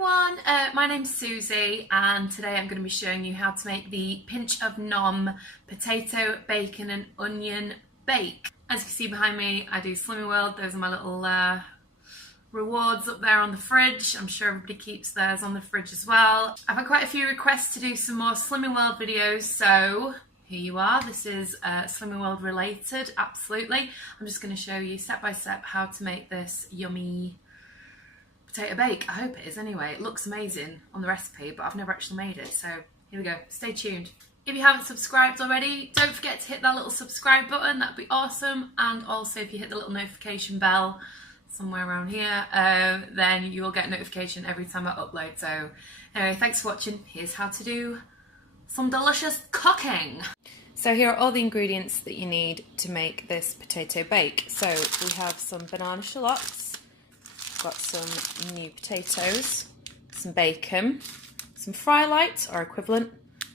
everyone, my name's Susie and today I'm going to be showing you how to make the Pinch of Nom Potato, Bacon and Onion Bake. As you can see behind me, I do Slimming World. Those are my little rewards up there on the fridge. I'm sure everybody keeps theirs on the fridge as well. I've had quite a few requests to do some more Slimming World videos, so here you are. This is Slimming World related, absolutely. I'm just going to show you step by step how to make this yummy potato bake. I hope it is anyway. It looks amazing on the recipe, but I've never actually made it, so here we go. Stay tuned. If you haven't subscribed already, don't forget to hit that little subscribe button. That'd be awesome. And also if you hit the little notification bell somewhere around here, then you will get a notification every time I upload. So anyway, thanks for watching. Here's how to do some delicious cooking. So here are all the ingredients that you need to make this potato bake. So we have some banana shallots, got some new potatoes, some bacon, some fry light or equivalent,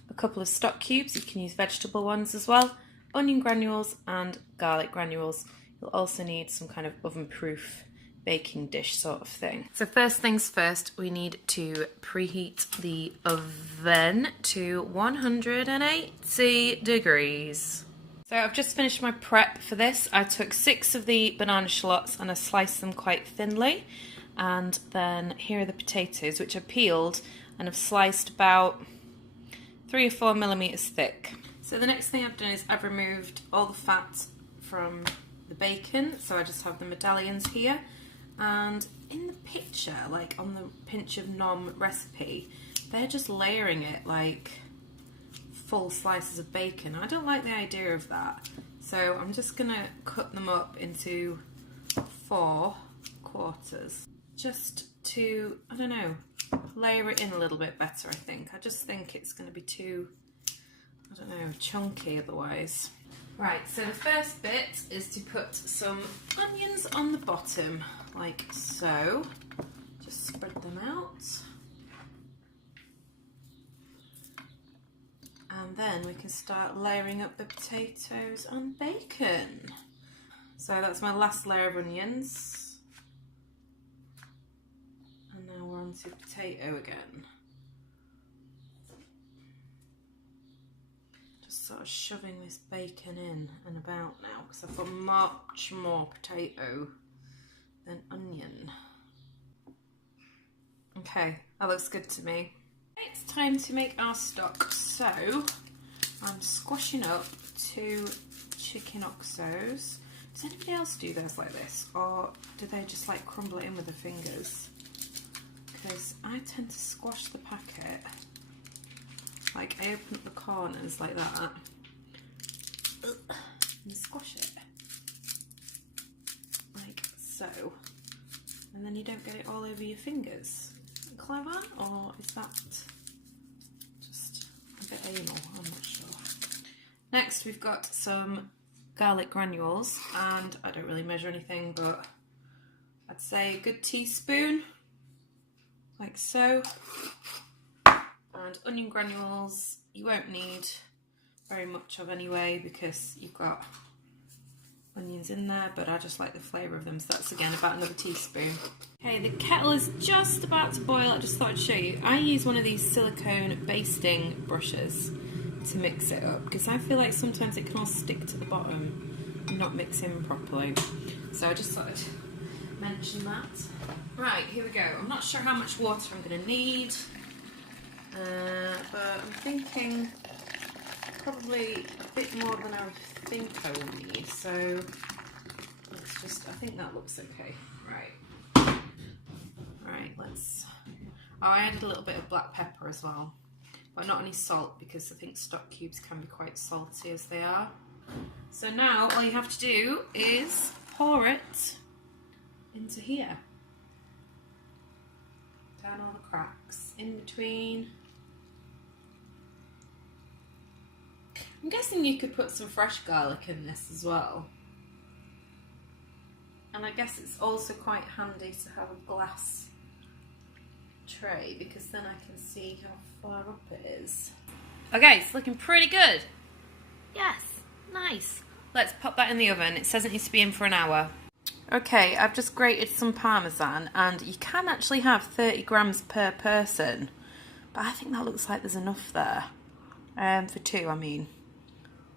a couple of stock cubes, you can use vegetable ones as well, onion granules and garlic granules. You'll also need some kind of oven-proof baking dish sort of thing. So first things first, we need to preheat the oven to 180 degrees. So I've just finished my prep for this. I took 6 of the banana shallots and I sliced them quite thinly. And then here are the potatoes, which are peeled and I've sliced about 3 or 4 millimeters thick. So the next thing I've done is I've removed all the fat from the bacon. So I just have the medallions here. And in the picture, like on the Pinch of Nom recipe, they're just layering it like full slices of bacon. I don't like the idea of that, so I'm just gonna cut them up into 4 quarters just to, I don't know, layer it in a little bit better. I just think it's gonna be too, I don't know, chunky otherwise. Right, so the first bit is to put some onions on the bottom like so. Just spread them out. And then we can start layering up the potatoes and bacon. So that's my last layer of onions. And now we're on to potato again. Just sort of shoving this bacon in and about now because I've got much more potato than onion. Okay, that looks good to me. It's time to make our stock, so I'm squashing up 2 chicken oxos. Does anybody else do theirs like this, or do they just like crumble it in with their fingers? Because I tend to squash the packet, like I open up the corners like that and squash it like so, and then you don't get it all over your fingers. Clever, or is that just a bit anal? I'm not sure. Next we've got some garlic granules, and I don't really measure anything, but I'd say a good teaspoon, like so. And onion granules you won't need very much of anyway because you've got onions in there, but I just like the flavour of them, so that's again about another teaspoon. Okay, the kettle is just about to boil. I just thought I'd show you. I use one of these silicone basting brushes to mix it up because I feel like sometimes it can all stick to the bottom and not mix in properly. So I just thought I'd mention that. Right, here we go. I'm not sure how much water I'm going to need, but I'm thinking probably a bit more than I think I will need, so let's just, I think that looks okay. Right, let's, oh, I added a little bit of black pepper as well, but not any salt because I think stock cubes can be quite salty as they are. So now all you have to do is pour it into here, down all the cracks in between. I'm guessing you could put some fresh garlic in this as well. And I guess it's also quite handy to have a glass tray because then I can see how far up it is. Okay, it's looking pretty good. Yes, nice. Let's pop that in the oven. It says it needs to be in for an hour. Okay, I've just grated some Parmesan, and you can actually have 30 grams per person, but I think that looks like there's enough there. For two, I mean.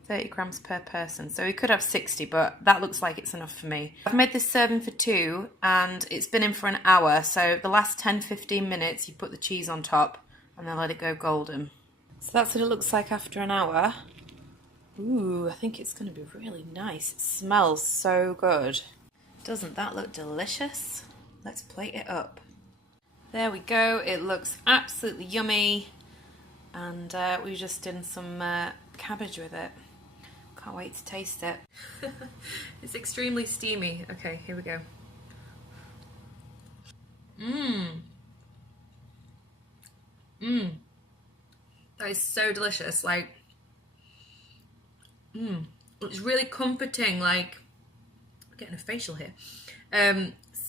30 grams per person, so we could have 60, but that looks like it's enough for me. I've made this serving for two, and it's been in for an hour, so the last 10-15 minutes you put the cheese on top and then let it go golden. So that's what it looks like after an hour. Ooh, I think it's going to be really nice. It smells so good. Doesn't that look delicious? Let's plate it up. There we go, it looks absolutely yummy, and we just did some cabbage with it. Can't wait to taste it. It's extremely steamy. Okay, here we go. That is so delicious. Like, it's really comforting. Like, I'm getting a facial here.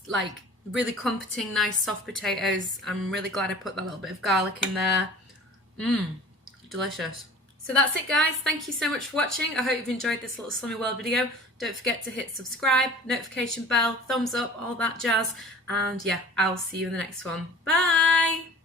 Like, really comforting, nice soft potatoes. I'm really glad I put that little bit of garlic in there. Delicious. So that's it, guys. Thank you so much for watching. I hope you've enjoyed this little Slummy World video. Don't forget to hit subscribe, notification bell, thumbs up, all that jazz. And yeah, I'll see you in the next one. Bye!